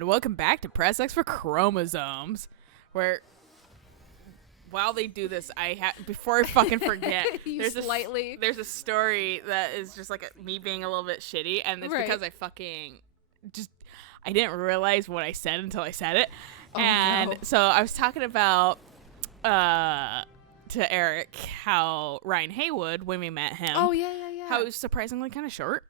And welcome back to Press X for Chromosomes, where while they do this, before I fucking forget, there's a story that is just like me being a little bit shitty, and it's because I didn't realize what I said until I said it. So I was talking about to Eric how Ryan Haywood, when we met him, how he was surprisingly kind of short.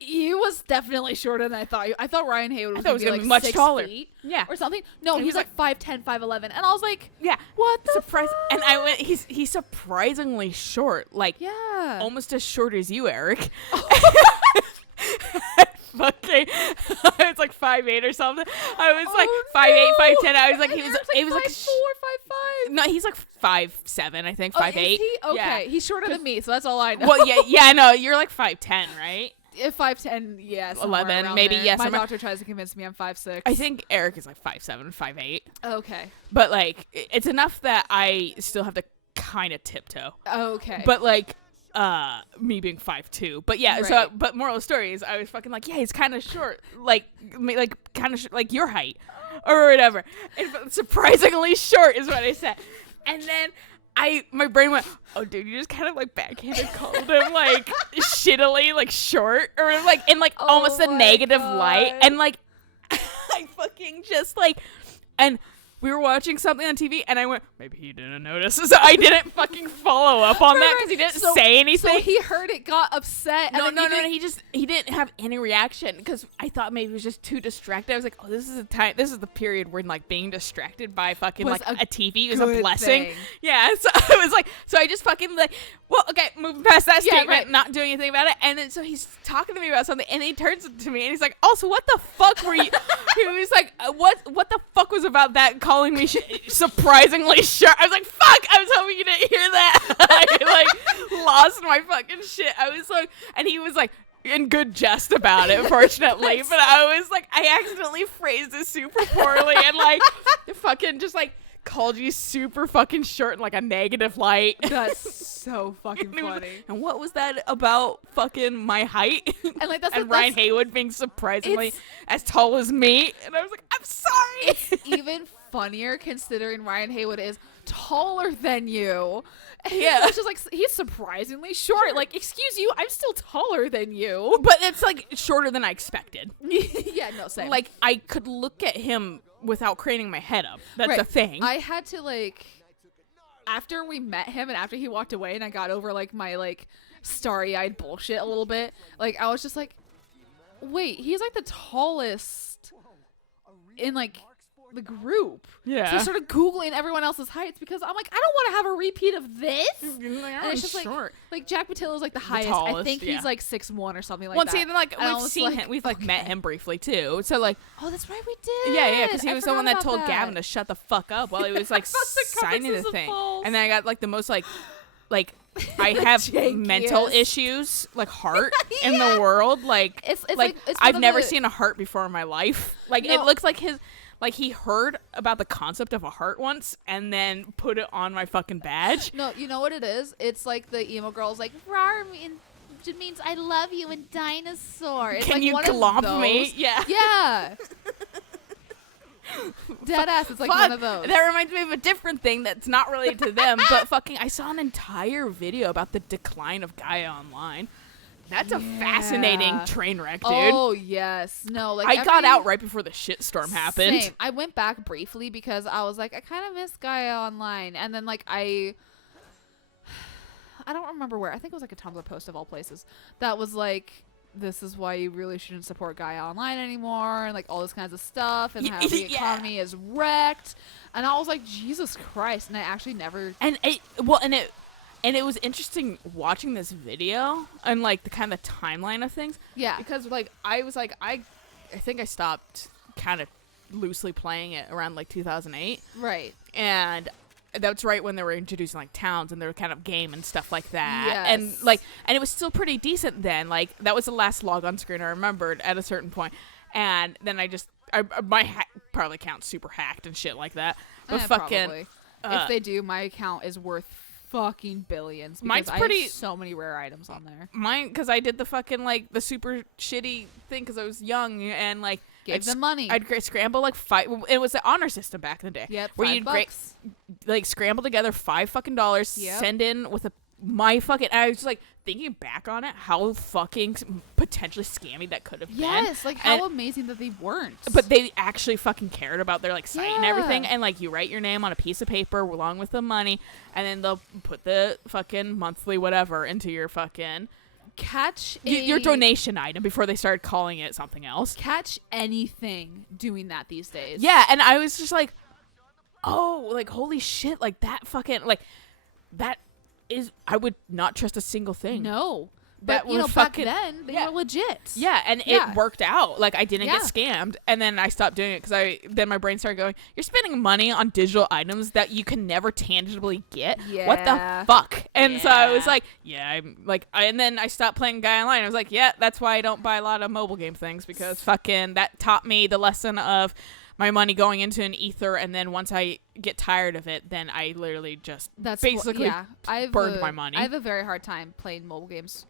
He was definitely shorter than I thought. I thought Ryan Haywood was going to be much 6 taller. feet Or something. No, he's like 5'10", 5'11", and I was like, what the fuck? And I went, he's surprisingly short, like almost as short as you, Eric. Fucking, I was like 5'8" or something. I was like 5'8", 5'10". I was like, he was like 5'4", 5'5". No, he's like 5'7", I think, 5'8". Is he? Okay, yeah. He's shorter than me, so that's all I know. Well, yeah, no, you're like 5'10", right? 5'10", yes. 11, maybe, yes. My doctor tries to convince me I'm 5'6". I think Eric is like 5'7", 5'8". Okay. But like, it's enough that I still have to kind of tiptoe. Okay. But like, me being 5'2", but yeah. Right. So, but moral of the story is, I was fucking like, he's kind of short, like kind of like your height, or whatever. And surprisingly short is what I said, and then my brain went, oh dude, you just kind of like backhanded called him like shittily like short, or like in like almost a negative light, and like I fucking just like, and we were watching something on TV, and I went, maybe he didn't notice. So I didn't fucking follow up on that because he didn't say anything. So he heard it, got upset. No. He didn't have any reaction because I thought maybe he was just too distracted. I was like, oh, this is the period where like being distracted by fucking like a TV is a blessing. Yeah. So I was like, so I just fucking like, well, okay, moving past that statement, not doing anything about it. And then so he's talking to me about something, and he turns to me and he's like, also, what the fuck were you? He was like, what the fuck was about that? Calling me surprisingly short. I was like, fuck, I was hoping you didn't hear that. I like lost my fucking shit. I was like, and he was like in good jest about it, fortunately. But I was like, I accidentally phrased it super poorly and like fucking just like called you super fucking short in like a negative light. That's so fucking funny. And what was that about fucking my height? And like that's Ryan Haywood being surprisingly as tall as me. And I was like, I'm sorry. It's even funnier considering Ryan Haywood is taller than you. And it's just like, he's surprisingly short. Like, excuse you, I'm still taller than you. But it's like shorter than I expected. Yeah, no, same. Like, I could look at him without craning my head up. That's a thing. I had to like, after we met him and after he walked away and I got over like my like starry-eyed bullshit a little bit, like I was just like, wait, he's like the tallest in like the group. Yeah. So I started Googling everyone else's heights because I'm like, I don't want to have a repeat of this. And it's just short. Like Jack Patillo's like the highest. Tallest, I think he's like 6'1" or something like that. Well, see, then like we've seen him. We've like met him briefly too. So like, oh, that's right, we did. Yeah, because he was the one that told Gavin to shut the fuck up while he was like signing the thing. And then I got like the most like I have mental issues, like heart in the world. Like, it's I've never seen a heart before in my life. Like, it looks like he heard about the concept of a heart once and then put it on my fucking badge. No, you know what it is? It's like the emo girl's like, rawr, it means I love you in dinosaur. It's Can like you glomp me? Yeah. Yeah. Deadass, it's like one of those. That reminds me of a different thing that's not related to them, but fucking I saw an entire video about the decline of Gaia Online. That's a fascinating train wreck, dude. Oh, yes. No, like I got out right before the shitstorm happened. Same. I went back briefly because I was like, I kind of miss Gaia Online. And then like I don't remember where. I think it was like a Tumblr post of all places that was like, this is why you really shouldn't support Gaia Online anymore, and like all this kinds of stuff, and how the economy is wrecked. And I was like, Jesus Christ. And I actually never. And it was interesting watching this video and like the kind of timeline of things. Yeah. Because like I was like I think I stopped kind of loosely playing it around like 2008. Right. And that's right when they were introducing like towns and their kind of game and stuff like that. Yes. And it was still pretty decent then. Like that was the last log on screen I remembered at a certain point. And then my probably account's super hacked and shit like that. But fucking probably. If they do, my account is worth fucking billions. Mine's I have so many rare items on there. Mine, because I did the fucking like the super shitty thing because I was young and like Gave them money. I'd scramble like 5. It was the honor system back in the day. Yep. Where you'd like scramble together $5 fucking dollars, Yep. send in with my fucking. I was just like thinking back on it, how fucking potentially scammy that could have been. Yes, like how amazing that they weren't. But they actually fucking cared about their like site and everything, Yeah. and like you write your name on a piece of paper along with the money, and then they'll put the fucking monthly whatever into your fucking your donation item before they started calling it something else. Catch anything doing that these days. Yeah, and I was just like, oh, like holy shit, like that fucking like that is. I would not trust a single thing. No. That But, you know, fucking, back then, they were legit. Yeah, and Yeah. it worked out. Like, I didn't get Yeah. scammed, and then I stopped doing it because then my brain started going, you're spending money on digital items that you can never tangibly get? What Yeah. the fuck? And so I was Yeah. like, yeah, I'm like, and then I stopped playing Gaia Online. I was like, yeah, that's why I don't buy a lot of mobile game things, because fucking that taught me the lesson of my money going into an ether, and then once I get tired of it, then I literally just basically burned my money. I have a very hard time playing mobile games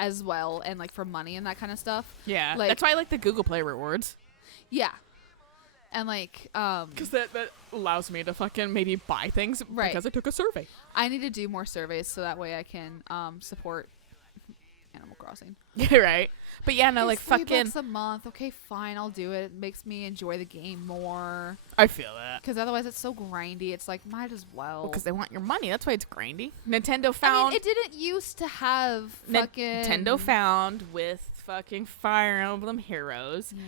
as well, and like for money and that kind of stuff. Yeah, like, that's why I like the Google Play rewards. Yeah, and like because that allows me to fucking maybe buy things because I took a survey. I need to do more surveys so that way I can support Animal Crossing. Yeah, right. But yeah, no, like $3 fucking a month. Okay, fine, I'll do it. It makes me enjoy the game more. I feel that. Because otherwise it's so grindy. It's like, might as well. Because they want your money. That's why it's grindy. Nintendo found. I mean, it didn't used to have fucking. Nintendo found with fucking Fire Emblem Heroes Yeah.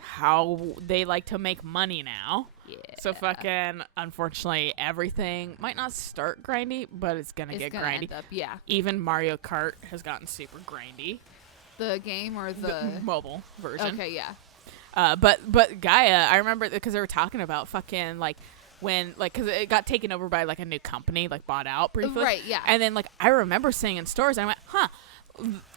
how they like to make money now. Yeah. So fucking, unfortunately, everything might not start grindy, but it's gonna get grindy. End up, yeah. Even Mario Kart has gotten super grindy. The game or the mobile version. Okay, yeah. But Gaia, I remember because they were talking about fucking like when like because it got taken over by like a new company, like bought out briefly. Right, yeah. And then like I remember seeing in stores, and I went, huh.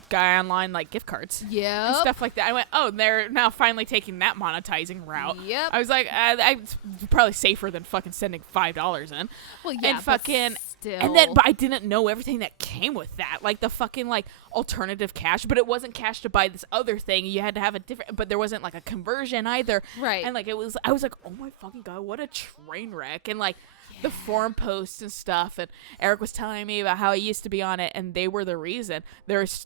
Gaia Online like gift cards. Yeah. And stuff like that. I went, oh, they're now finally taking that monetizing route. Yep. I was like, it's probably safer than fucking sending $5 in. Well, yeah, and fucking, still. and then, but I didn't know everything that came with that, like the fucking like alternative cash. But it wasn't cash to buy this other thing. You had to have a different, but there wasn't like a conversion either. Right. And like I was like, oh my fucking god, what a train wreck. And like. The forum posts and stuff, and Eric was telling me about how he used to be on it, and they were the reason. There is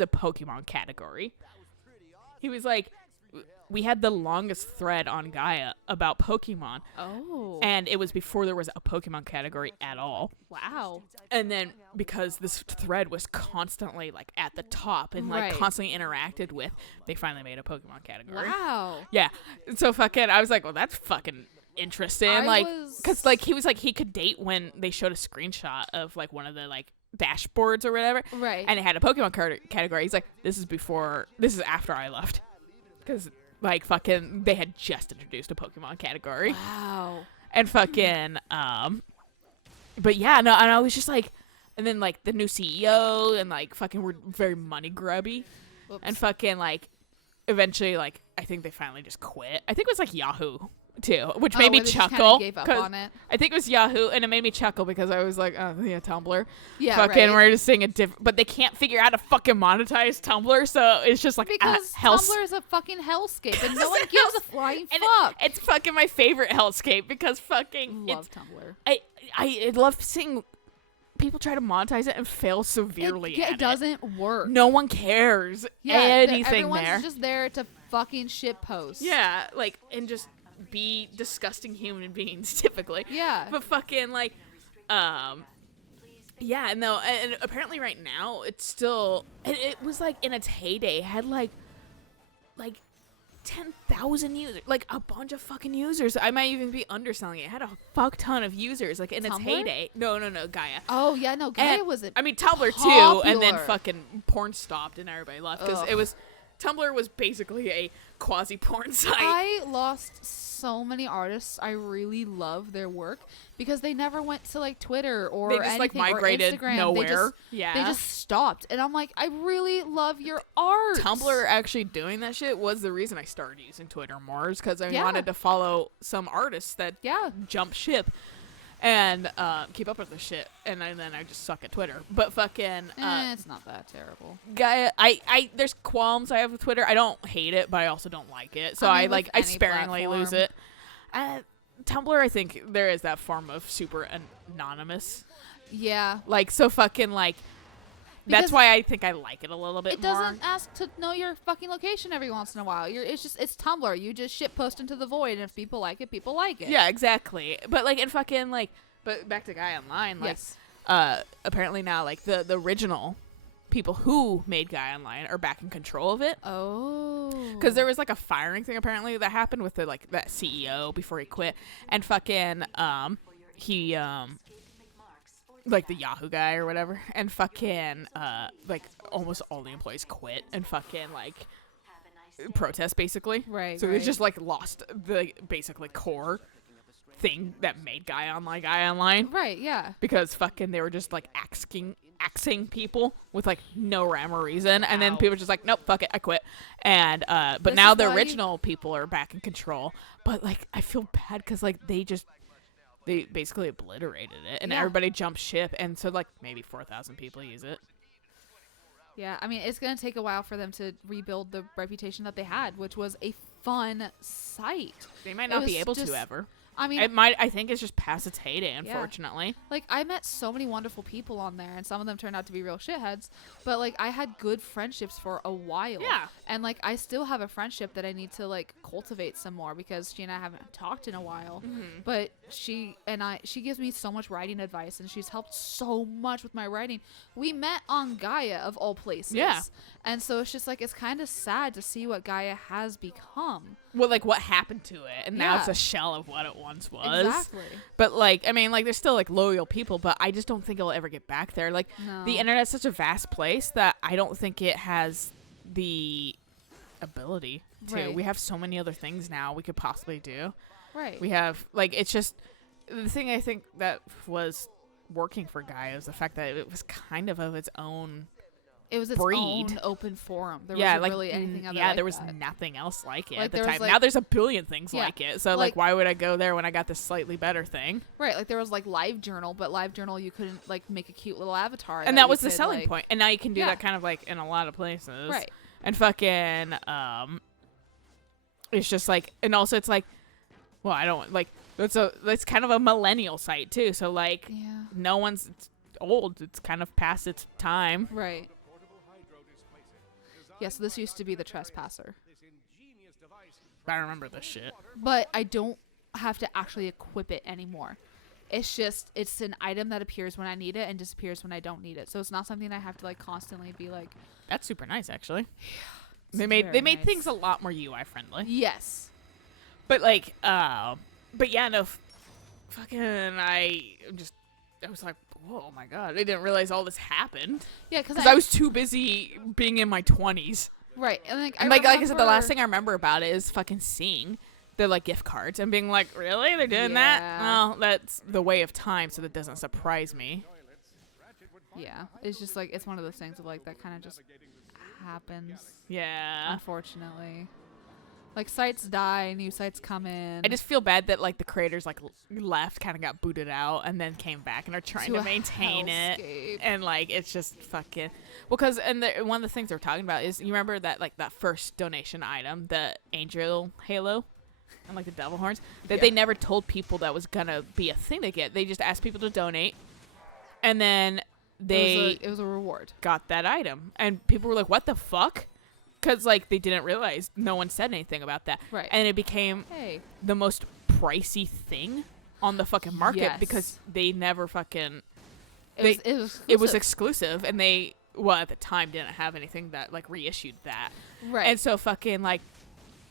a Pokemon category. He was like, we had the longest thread on Gaia about Pokemon. Oh. And it was before there was a Pokemon category at all. Wow. And then because this thread was constantly like at the top and like constantly interacted with, they finally made a Pokemon category. Wow. Yeah. So fucking, I was like, well, that's fucking interesting. Because like he was like, he could date when they showed a screenshot of like one of the like dashboards or whatever. Right. And it had a Pokemon category. He's like, this is after I left. Because like fucking, they had just introduced a Pokemon category. Wow. And fucking, but yeah, no, and I was just like, and then like the new CEO and like fucking were very money grubby. Whoops. And fucking like, eventually like, I think they finally just quit. I think it was like Yahoo too, which made me chuckle. Gave up on it. I think it was Yahoo, and it made me chuckle because I was like, oh yeah, Tumblr. Yeah, fucking, right. we're just seeing a different, but they can't figure out how to fucking monetize Tumblr, so it's just like because Tumblr is a fucking hellscape, and no one gives a flying fuck. It's fucking my favorite hellscape because fucking Love Tumblr. I love seeing people try to monetize it and fail severely. It doesn't work. No one cares anything everyone's there. Just there to fucking shit post. Yeah, like, and just be disgusting human beings typically. Yeah. But fucking like, yeah, no, and apparently right now it's still, it was like in its heyday, it had like 10,000 users, like a bunch of fucking users. I might even be underselling it. It had a fuck ton of users, like in its heyday. No, Gaia. Oh yeah, no, Gaia was I mean Tumblr too, and then fucking porn stopped and everybody left because it was, Tumblr was basically a quasi-porn site. I lost so many artists. I really love their work because they never went to like Twitter or they just anything, like migrated or Instagram. nowhere. They just stopped, and I'm like, I really love your art. Tumblr actually doing that shit was the reason I started using Twitter more, is because I wanted to follow some artists that jump ship. and keep up with the shit. And then I just suck at Twitter. But fucking it's not that terrible. Gaia, I there's qualms I have with Twitter. I don't hate it, but I also don't like it. So I sparingly lose it. Tumblr, I think there is that form of super anonymous. Yeah. Like, so fucking, like, because that's why I think I like it a little bit more. It doesn't ask to know your fucking location every once in a while. It's Tumblr. You just shit post into the void, and if people like it, people like it. Yeah, exactly. But, like, and fucking, like, but back to Gaia Online, like, yes. Apparently now, like, the original people who made Gaia Online are back in control of it. Oh. Because there was, like, a firing thing, apparently, that happened with, the like, that CEO before he quit. And fucking, he, like, the Yahoo guy or whatever. And fucking, like, almost all the employees quit and fucking, like, protest, basically. Right, So they just, like, lost the, basically, core thing that made Gaia Online. Right, yeah. Because fucking they were just, like, axing people with, like, no rhyme or reason. And then people were just like, nope, fuck it, I quit. And but now the original people are back in control. But, like, I feel bad because, like, they basically obliterated it, and everybody jumped ship, and so, like, maybe 4,000 people use it. Yeah, I mean, it's gonna take a while for them to rebuild the reputation that they had, which was a fun site. They might not be able to ever. I mean, I think it's just past its heyday, unfortunately. Yeah. Like, I met so many wonderful people on there, and some of them turned out to be real shitheads, but, like, I had good friendships for a while. Yeah. And, like, I still have a friendship that I need to, like, cultivate some more, because she and I haven't talked in a while. Mm-hmm. But she gives me so much writing advice, and she's helped so much with my writing. We met on Gaia, of all places. Yeah. And so it's just, like, it's kind of sad to see what Gaia has become. Well, like, what happened to it, and now it's a shell of what it once was. Exactly. But, like, I mean, like, there's still, like, loyal people, but I just don't think it'll ever get back there. Like, the internet's such a vast place that I don't think it has the ability to. Right. We have so many other things now we could possibly do. Right. We have, like, it's just, the thing I think that was working for Gaia is the fact that it was kind of its own It was its own open forum. There wasn't like, really anything other there like was that. nothing else like it Like, at the there was, time. like, Now there's a billion things yeah, like it. So, like, why would I go there when I got this slightly better thing? Right, like, there was, like, LiveJournal, but LiveJournal, you couldn't, like, make a cute little avatar. And that was the could, selling like, point. And now you can do that kind of, like, in a lot of places. Right. And fucking, it's just, like, and also it's, like, well, I don't, like, that's kind of a millennial site, too. So, like, no one's it's old. It's kind of past its time. Right. Yes, this used to be the Trespasser. I remember this shit. But I don't have to actually equip it anymore. It's just, it's an item that appears when I need it and disappears when I don't need it. So it's not something I have to, like, constantly be like. That's super nice, actually. Yeah, they made things a lot more UI friendly. Yes. But, like, but yeah, no, fucking, I was like, whoa, my God, I didn't realize all this happened. Yeah, because I was too busy being in my 20s. Right. And, like, like I said, the last thing I remember about it is fucking seeing the, like, gift cards and being like, really? They're doing that? Well, that's the way of time, so that doesn't surprise me. Yeah. It's just, like, it's one of those things of, like, that kind of just happens. Yeah. Unfortunately. Like, sites die, new sites come in. I just feel bad that, like, the creators, like, left, kind of got booted out, and then came back and are trying to maintain it. And, like, it's just fucking... Well, because, and one of the things they're talking about is, you remember that, like, that first donation item, the Angel Halo, and, like, the Devil Horns, that they never told people that was gonna be a thing to get. They just asked people to donate, and then it was a reward. Got that item. And people were like, what the fuck? Because, like, they didn't realize no one said anything about that. Right. And it became the most pricey thing on the fucking market because they never fucking... It was exclusive. And they, well, at the time, didn't have anything that, like, reissued that. Right. And so fucking, like,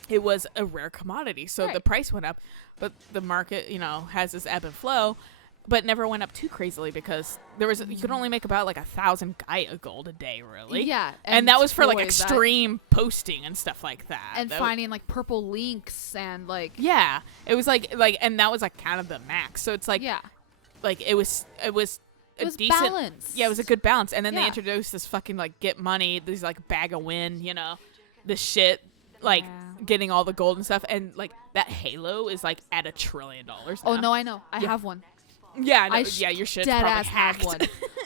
it was a rare commodity. So the price went up. But the market, you know, has this ebb and flow. But never went up too crazily because you could only make about, like, 1,000 Gaia gold a day, really. Yeah. And that was for, like, extreme posting and stuff like that. And finding, like, purple links and, like... Yeah. It was, like, and that was, like, kind of the max. So it's, like... Yeah. Like, it was a decent... balance. Yeah, it was a good balance. And then they introduced this fucking, like, get money, this, like, bag of win, you know, this shit, like, getting all the gold and stuff. And, like, that Halo is, like, at $1 trillion now. Oh, no, I know. I have one. Yeah, no, your shit's dead probably ass hacked. have one.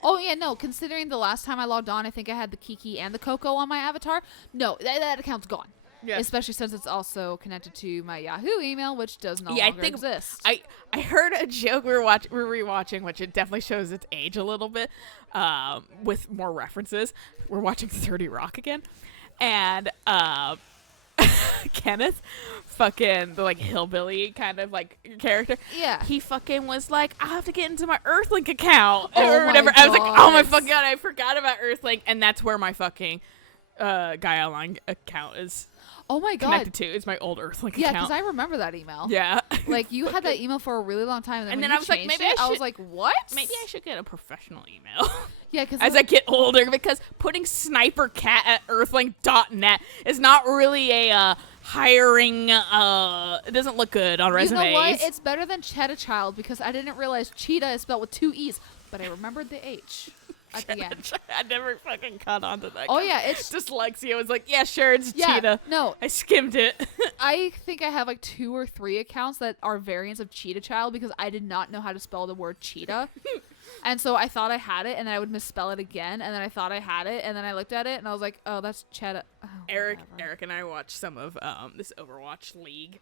Oh yeah, no. Considering the last time I logged on, I think I had the Kiki and the Coco on my avatar. No, that account's gone. Yeah. Especially since it's also connected to my Yahoo email, which does no longer exist. I heard a joke we were rewatching, which it definitely shows its age a little bit, with more references. We're watching 30 Rock again, and Kenneth, fucking the like hillbilly kind of like character. Yeah. He fucking was like, I have to get into my Earthlink account or whatever. I was like, oh my fucking god, I forgot about Earthlink, and that's where my fucking Gaia Online account is. Oh my god. Connected to. It's my old Earthlink account. Yeah, because I remember that email. Yeah. Like you had that email for a really long time, and then I was like, maybe I was like, what? Maybe I should get a professional email. Yeah, because as I get older, because putting snipercat at earthlink.net is not really a hiring. It doesn't look good on resumes. You know what? It's better than Cheetah Child because I didn't realize cheetah is spelled with 2 E's, but I remembered the H. At the end. I never fucking caught on to that. Oh yeah, it's dyslexia. Was like, yeah, sure, it's cheetah. No, I skimmed it. I think I have like 2 or 3 accounts that are variants of Cheetah Child because I did not know how to spell the word cheetah, and so I thought I had it, and then I would misspell it again, and then I thought I had it, and then I looked at it, and I was like, oh, that's cheetah. Oh, Eric and I watch some of this Overwatch League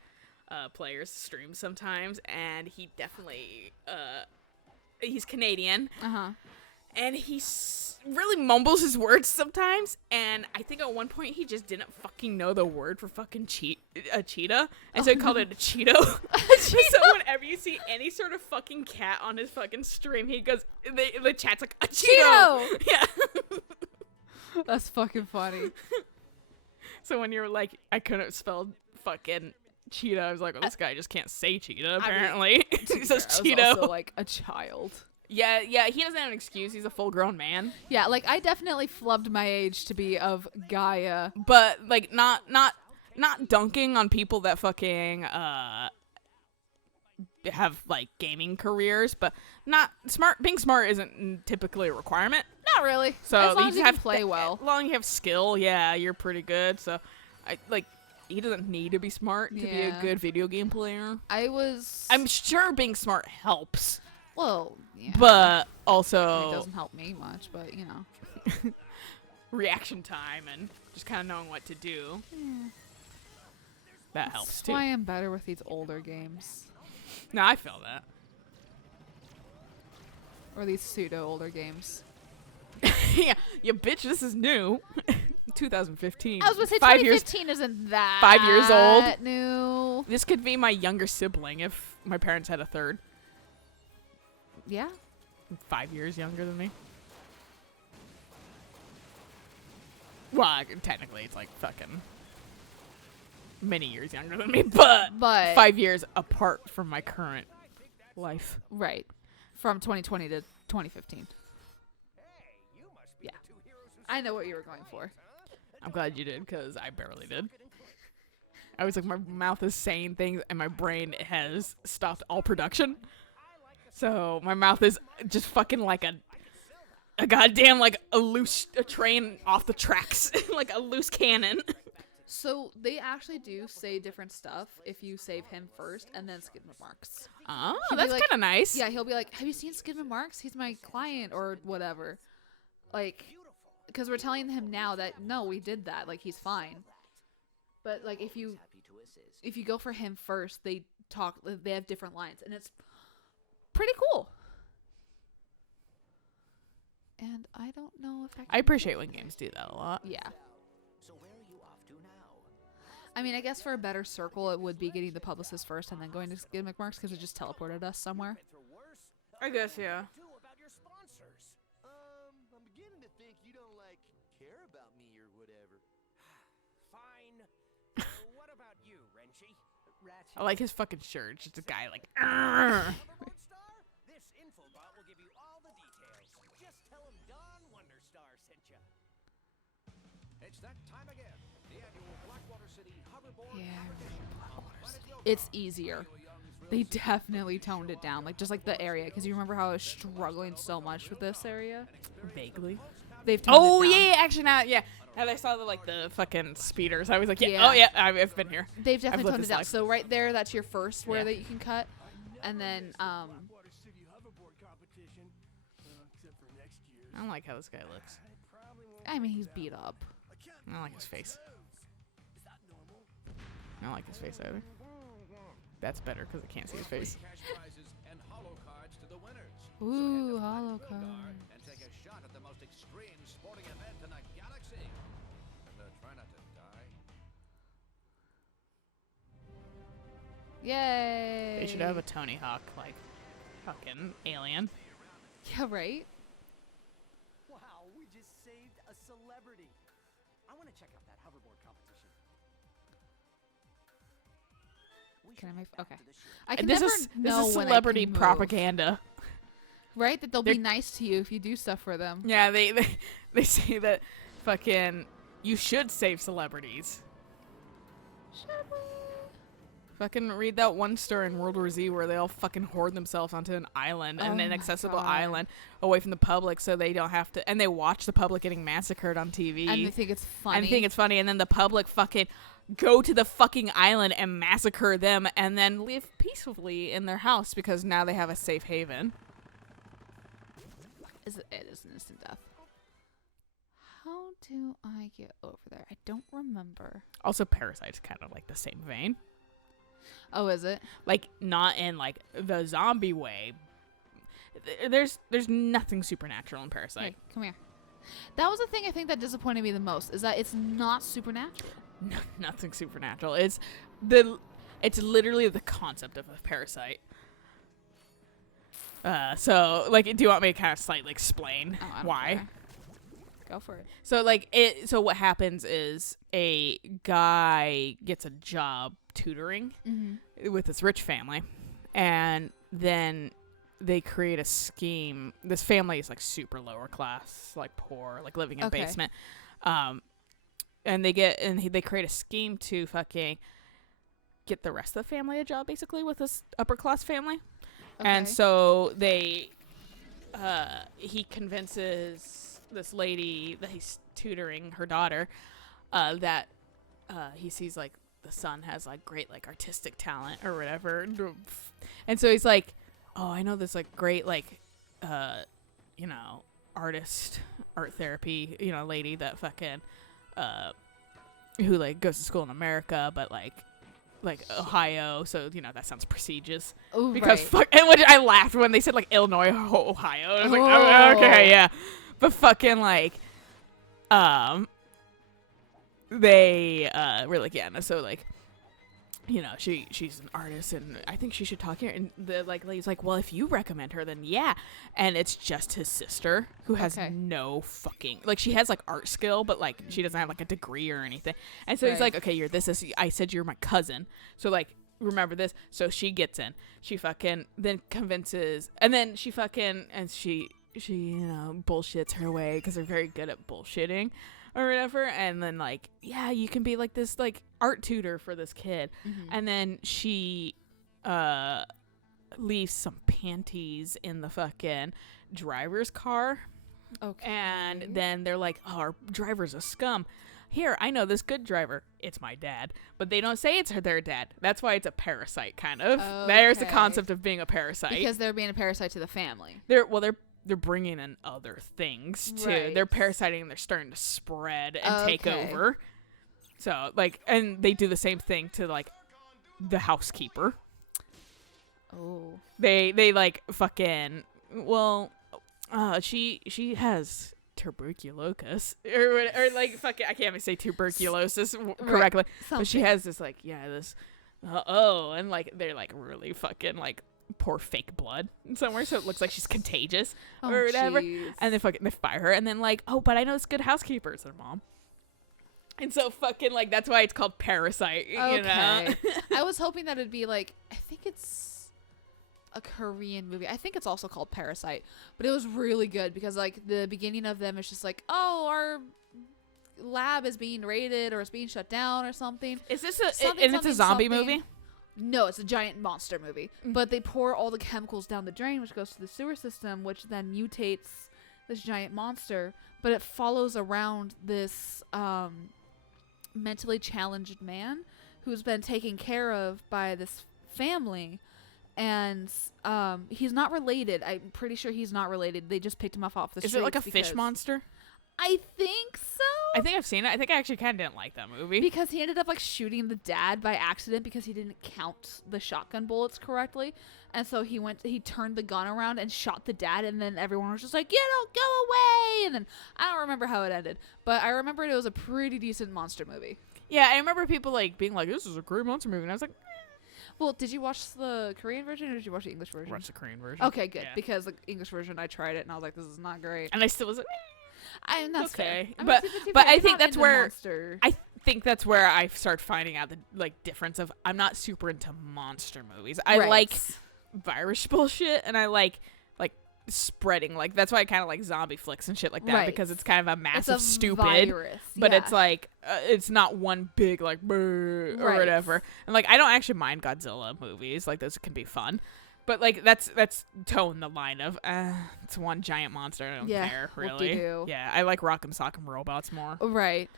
players stream sometimes, and he definitely he's Canadian. And he really mumbles his words sometimes. And I think at one point he just didn't fucking know the word for fucking cheetah. And so he called it a Cheeto. So whenever you see any sort of fucking cat on his fucking stream, he goes, the chat's like, a Cheeto! Yeah. That's fucking funny. So when you're like, I couldn't spell fucking cheetah, I was like, well, this guy just can't say cheetah, apparently. I mean, he says Cheeto. I was also like a child. Yeah, he doesn't have an excuse. He's a full-grown man. Yeah, like I definitely flubbed my age to be of Gaia, but like not dunking on people that fucking have like gaming careers, but not smart. Being smart isn't typically a requirement. Not really. So as long as you have can play well. As long as you have skill, yeah, you're pretty good. So I like. He doesn't need to be smart to be a good video game player. I'm sure being smart helps. Well, yeah. But also... It doesn't help me much, but, you know. Reaction time and just kind of knowing what to do. Yeah. That helps, too. That's why I'm better with these older games. No, I feel that. Or these pseudo-older games. Yeah, bitch, this is new. 2015. I was going to say 2015 isn't that 5 years old. New. This could be my younger sibling if my parents had a third. Yeah. 5 years younger than me. Well, technically it's like fucking many years younger than me, but 5 years apart from my current life. Right. From 2020 to 2015. Yeah. I know what you were going for. I'm glad you did, because I barely did. I was like, my mouth is saying things and my brain has stopped all production. So my mouth is just fucking like a goddamn like a train off the tracks, like a loose cannon. So they actually do say different stuff if you save him first and then Skid Marks. Oh, that's kind of nice. Yeah, he'll be like, "Have you seen Skid Marks? He's my client," or whatever. Like, because we're telling him now that no, we did that. Like, he's fine. But like, if you go for him first, they have different lines, and it's pretty cool. And I don't know if I appreciate when games do that a lot. Yeah. So where are you off to now? I mean, I guess for a better circle, it would be getting the publicist first and then going to Skid McMarks because it just teleported us somewhere. I guess, yeah. I'm beginning to think you don't care about me or whatever. Fine. What about you, Wrenchy? I like his fucking shirt. Just a guy like. This infobot will give you all the details. Just tell him Don Wonderstar sent you. It's that time again. The annual Blackwater City Hoverboard competition. It's easier. They definitely toned it down, just like the area, because you remember how I was struggling so much with this area. Vaguely. They've toned it down. Yeah, actually now, yeah. And I saw the fucking speeders. I was like, yeah. Oh yeah, I've been here. They've definitely toned it down. So right there, that's your first where that you can cut, and then competition, except for next year. I don't like how this guy looks. I mean, he's beat up. I don't like his face. Is that normal? I don't like his face either. That's better because I can't see his face. Cash prizes and holo cards to the winners. Ooh, holo Guard cards. and take a shot at the most extreme sporting event in the galaxy. And try not to die. Yay! They should have a Tony Hawk, like, fucking alien. Yeah, right? Wow, we just saved a celebrity. I want to check out that hoverboard competition. We Can I should make... get back Okay. to the show. I can This never is know when I celebrity can move. propaganda. Right? That they'll They're- be nice to you if you do stuff for them. Yeah, they say that fucking you should save celebrities. Should we? Fucking read that one story in World War Z where they all fucking hoard themselves onto an island, Oh an my inaccessible God. island away from the public so they don't have to, and they watch the public getting massacred on TV. And they think it's funny. And think it's funny, and then the public fucking go to the fucking island and massacre them and then live peacefully in their house because now they have a safe haven. It is an instant death. How do I get over there? I don't remember. Also, Parasite's kind of like the same vein. Oh, is it? Like, not in like the zombie way. There's nothing supernatural in Parasite. Hey, come here. That was the thing I think that disappointed me the most, is that it's not supernatural. No, nothing supernatural. It's literally the concept of a parasite. So like, do you want me to kind of slightly explain Oh, I don't why? care. Go for it. So like so what happens is a guy gets a job tutoring Mm-hmm. with this rich family, and then they create a scheme. This family is like super lower class, like poor, like living in a Okay. basement. And they create a scheme to fucking get the rest of the family a job, basically, with this upper class family. And Okay. so he convinces this lady that he's tutoring her daughter, that he sees like the son has like great like artistic talent or whatever. And so he's like, oh, I know this like great like, art therapy, lady that fucking, who like goes to school in America, but like Ohio, so that sounds prestigious. Ooh, Because right. and when I laughed when they said like Illinois, Ohio. I was like, Oh. oh, okay, yeah. But fucking like, they were like, yeah, no, so like, she's an artist and I think she should talk here. And the like lady's like, well, if you recommend her, then yeah. And it's just his sister who has Okay. no fucking, like, she has like art skill, but like she doesn't have like a degree or anything. And so he's Right. like, okay, I said you're my cousin, so like remember this. So she gets in, she fucking then convinces, and then she fucking, and she bullshits her way because they're very good at bullshitting or whatever. And then like, yeah, you can be like this like art tutor for this kid. Mhm. And then she leaves some panties in the fucking driver's car. Okay. And then they're like, oh, our driver's a scum. Here, I know this good driver. It's my dad. But they don't say it's their dad. That's why it's a parasite, kind of. There's the Okay. concept of being a parasite. Because they're being a parasite to the family. They're bringing in other things too. Right. They're parasiting and they're starting to spread and take Okay. over. So like, and they do the same thing to like the housekeeper. Oh. They like fucking, well, she has tuberculosis or like fucking, I can't even say tuberculosis correctly, but she Something. has this like, yeah, this and like they're like really fucking like pour fake blood somewhere so it looks like she's contagious Oh, or whatever. jeez. And they fire her, and then like, oh, but I know this good housekeeper. It's her mom. And so fucking like, that's why it's called Parasite, you know? Okay. I was hoping that it'd be like, I think it's a Korean movie. I think it's also called Parasite, but it was really good because like the beginning of them is just like, oh, our lab is being raided or it's being shut down or something. Is this Something, and it's a zombie something. movie? No, it's a giant monster movie. But they pour all the chemicals down the drain, which goes to the sewer system, which then mutates this giant monster. But it follows around this mentally challenged man who's been taken care of by this family. and he's not related. I'm pretty sure he's not related. They just picked him off the streets. Is it like a fish monster? I think so. I think I've seen it. I think I actually kind of didn't like that movie. Because he ended up like shooting the dad by accident because he didn't count the shotgun bullets correctly. And so he turned the gun around and shot the dad, and then everyone was just like, "You don't go away." And then I don't remember how it ended, but I remembered it was a pretty decent monster movie. Yeah, I remember people like being like, "This is a great monster movie," and I was like, well, did you watch the Korean version or did you watch the English version? "Watch the Korean version." Okay, good. Yeah. Because the English version, I tried it and I was like, "This is not great." And I still was like, That's okay. fair. But I think that's where monster. I think that's where I start finding out the like difference of I'm not super into monster movies. I like virus bullshit, and I like spreading, like that's why I kind of like zombie flicks and shit like that, because it's kind of a massive stupid virus, but it's like it's not one big like or whatever. And like I don't actually mind Godzilla movies, like those can be fun, but like that's towing the line of it's one giant monster, I don't care really. Yeah, I like Rock'em Sock'em Robots more. Right.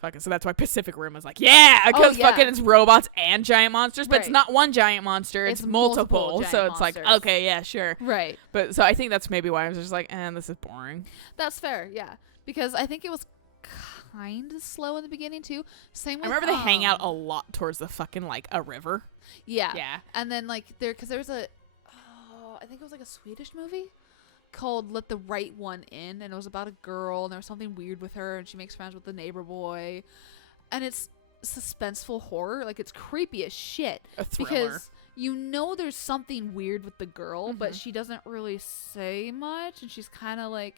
Fucking, so that's why Pacific Rim was like, because fucking it's robots and giant monsters, but it's not one giant monster, it's multiple. So it's monsters. like, okay, yeah, sure. Right. But so I think that's maybe why I was just like, this is boring. That's fair, yeah. Because I think it was kind of slow in the beginning too. Same with, I remember they hang out a lot towards the fucking like a river. Yeah. Yeah. And then like there was I think it was like a Swedish movie called Let the Right One In, and it was about a girl and there was something weird with her and she makes friends with the neighbor boy, and it's suspenseful horror, like it's creepy as shit, A thriller. because you know there's something weird with the girl, but she doesn't really say much, and she's kind of like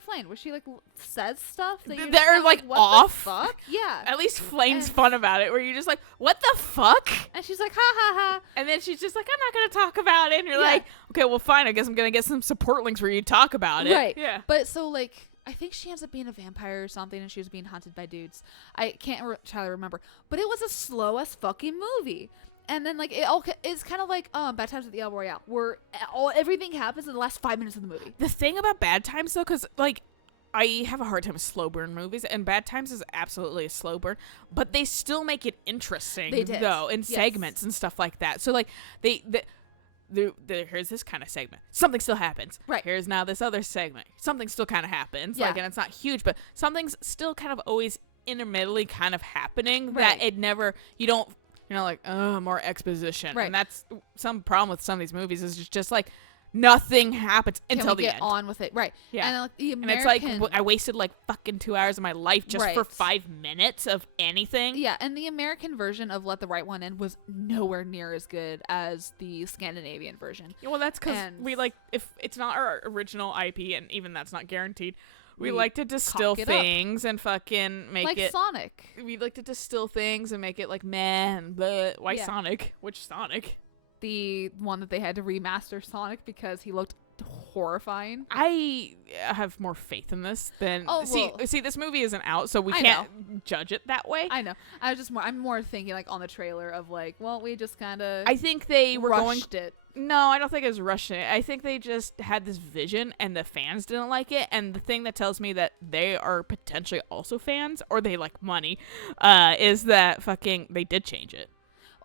Flame, where she like says stuff that you're they're like what off. the fuck? Yeah. At least Flame's fun about it, where you're just like, what the fuck? And she's like, ha ha ha. And then she's just like, I'm not gonna talk about it. And you're like, okay, well fine, I guess I'm gonna get some support links where you talk about it. Right. Yeah. But so like I think she ends up being a vampire or something, and she was being hunted by dudes. I can't try to remember, but it was a slow as fucking movie. And then like it's kind of like Bad Times at the El Royale, where everything happens in the last 5 minutes of the movie. The thing about Bad Times though, because like I have a hard time with slow burn movies, and Bad Times is absolutely a slow burn, but they still make it interesting though in segments and stuff like that. So like here's this kind of segment, something still happens. Right. Here's now this other segment, something still kind of happens. Like, and it's not huge, but something's still kind of always intermittently kind of happening that it never you're not like, more exposition. Right. And that's some problem with some of these movies is just like nothing happens until the end. Get on with it. Right. Yeah. And, the and it's like I wasted like fucking 2 hours of my life just for 5 minutes of anything. Yeah. And the American version of Let the Right One In was nowhere near as good as the Scandinavian version. Yeah, well, that's because we like, if it's not our original IP, and even that's not guaranteed, we like to distill things and fucking make it... Like Sonic. We like to distill things and make it like meh and bleh. Why Sonic? Which Sonic? The one that they had to remaster Sonic because he looked horrifying. I have more faith in this than... See, this movie isn't out, so we can't judge it that way. I know. I'm more thinking like on the trailer of like, well, we just kind of... I think they were rushed it. No, I don't think it was rushing it. I think they just had this vision and the fans didn't like it. And the thing that tells me that they are potentially also fans, or they like money, is that fucking they did change it.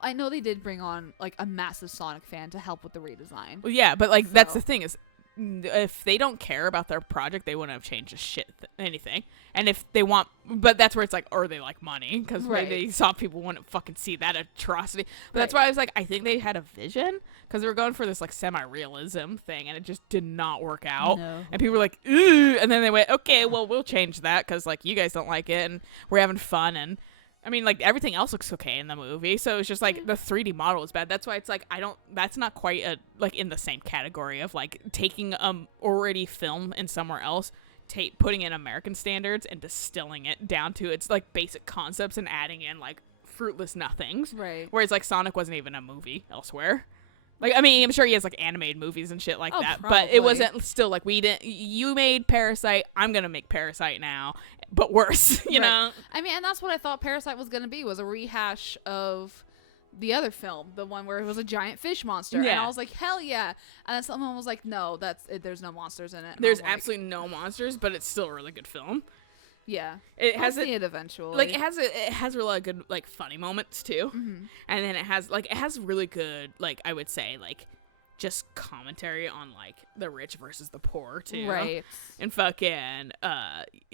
I know they did bring on like a massive Sonic fan to help with the redesign. Well, yeah, but like that's the thing is, if they don't care about their project, they wouldn't have changed anything. And if they want, but that's where it's like, or they like money, because they saw people wouldn't fucking see that atrocity. But that's why I was like, I think they had a vision, because they were going for this like semi-realism thing, and it just did not work out. No. And people were like, ooh, and then they went, okay, well, we'll change that, because like you guys don't like it, and we're having fun, and I mean, like, everything else looks okay in the movie, so it's just, like, the 3D model is bad. That's why it's, like, that's not quite, in the same category of, like, taking already film in somewhere else, putting in American standards and distilling it down to its, like, basic concepts and adding in, like, fruitless nothings. Right. Whereas, like, Sonic wasn't even a movie elsewhere. Like, I mean, I'm sure he has, like, animated movies and shit like that, probably. But it wasn't still, like, you made Parasite, I'm gonna make Parasite now, but worse, you know? I mean, and that's what I thought Parasite was gonna be, was a rehash of the other film, the one where it was a giant fish monster. Yeah. And I was like, hell yeah. And then someone was like, no, there's no monsters in it. And there's absolutely no monsters, but it's still a really good film. Yeah. It I'll has see it eventually. like it has really good like funny moments too, Mhm. and then it has really good like I would say like just commentary on like the rich versus the poor too, Right. and fucking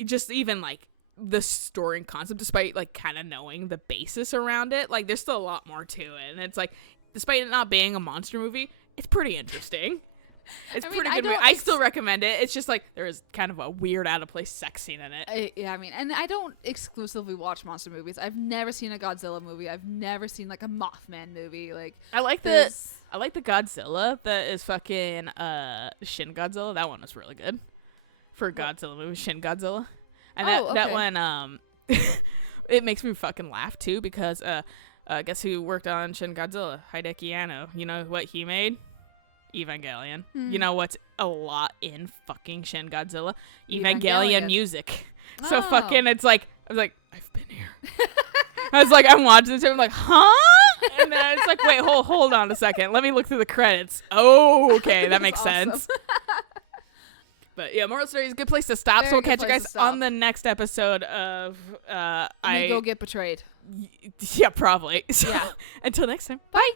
just even like the story and concept, despite like kind of knowing the basis around it, like there's still a lot more to it, and it's like despite it not being a monster movie, it's pretty interesting. It's I mean, pretty good movie. I still recommend it. It's just like there is kind of a weird out of place sex scene in it. Yeah, I mean, and I don't exclusively watch monster movies. I've never seen a Godzilla movie. I've never seen like a Mothman movie. Like I like the Godzilla that is fucking Shin Godzilla. That one was really good for a Godzilla movie. Shin Godzilla, and that one it makes me fucking laugh too because guess who worked on Shin Godzilla? Hideki Anno. You know what he made? Evangelion. You know what's a lot in fucking Shin Godzilla? Evangelion music. So fucking it's like I was like I've been here. I was like I'm watching this and I'm like huh? And then it's like wait hold on a second. Let me look through the credits. Oh okay, that makes sense. But yeah, moral story is a good place to stop. So we'll catch you guys on the next episode of I go get betrayed. Yeah, probably. So, Yeah. Until next time. Bye.